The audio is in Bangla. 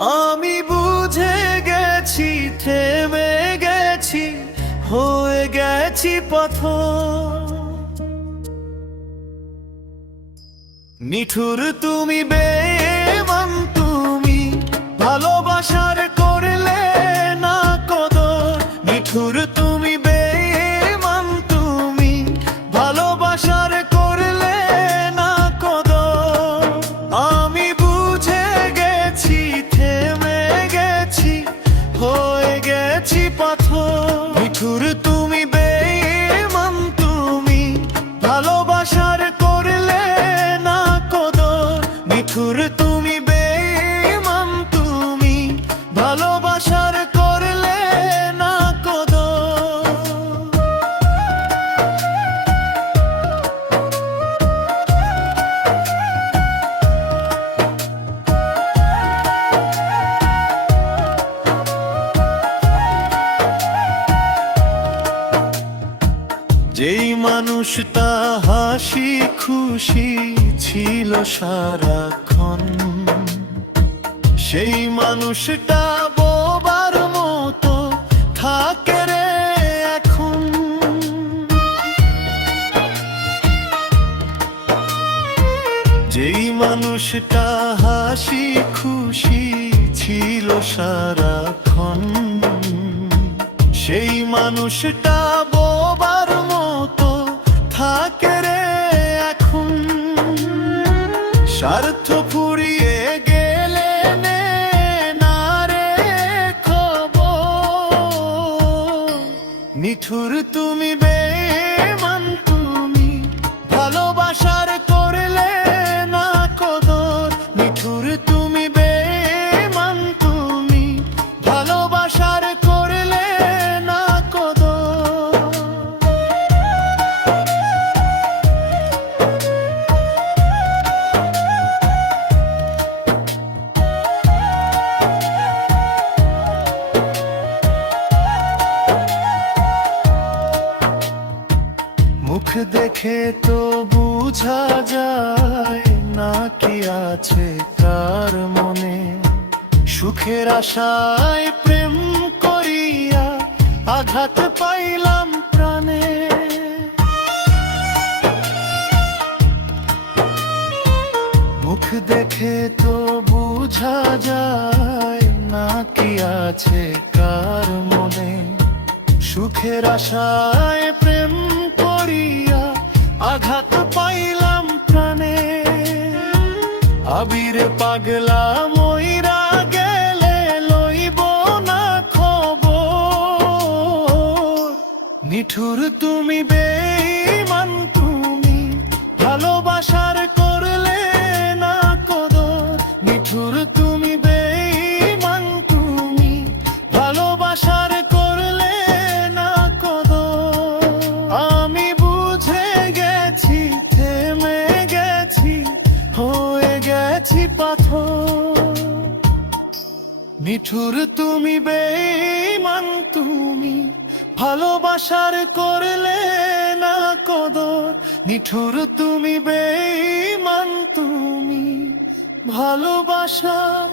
আমি বুঝে গেছি থেমে গেছি হয়ে গেছি পথ। নিঠুর তুমি বেমান ভালোবাসার করলে না কদর। যেই মানুষটা হাসি খুশি ছিল সারাক্ষণ। সেই মানুষটা বোবার মতো থাকে রে এখন। যেই মানুষটা হাসি খুশি ছিল সারাক্ষণ, সেই মানুষটা বোবার মতো থাকে রে এখন। স্বার্থ নিঠুর তুমি বেমান দেখে তো বুঝা যায় না কি আছে কার মনে। সুখের আশায় প্রেম করিয়া আঘাত পাইলাম প্রাণে। মুখ দেখে তো বুঝা যায় না কি আছে কার মনে। সুখের আশায় প্রেম করিয়া আঘাত পাইলাম প্রাণে। আবির পাগলা ময়রা গেলে লইব না খবর। নিঠুর তুমি বেমান তুমি ভালোবাসার করলে না কদর। নিঠুর তুমি নিঠুর তুমি বেমান তুমি ভালোবাসার করলে না কদর। নিঠুর তুমি বেমান তুমি ভালোবাসার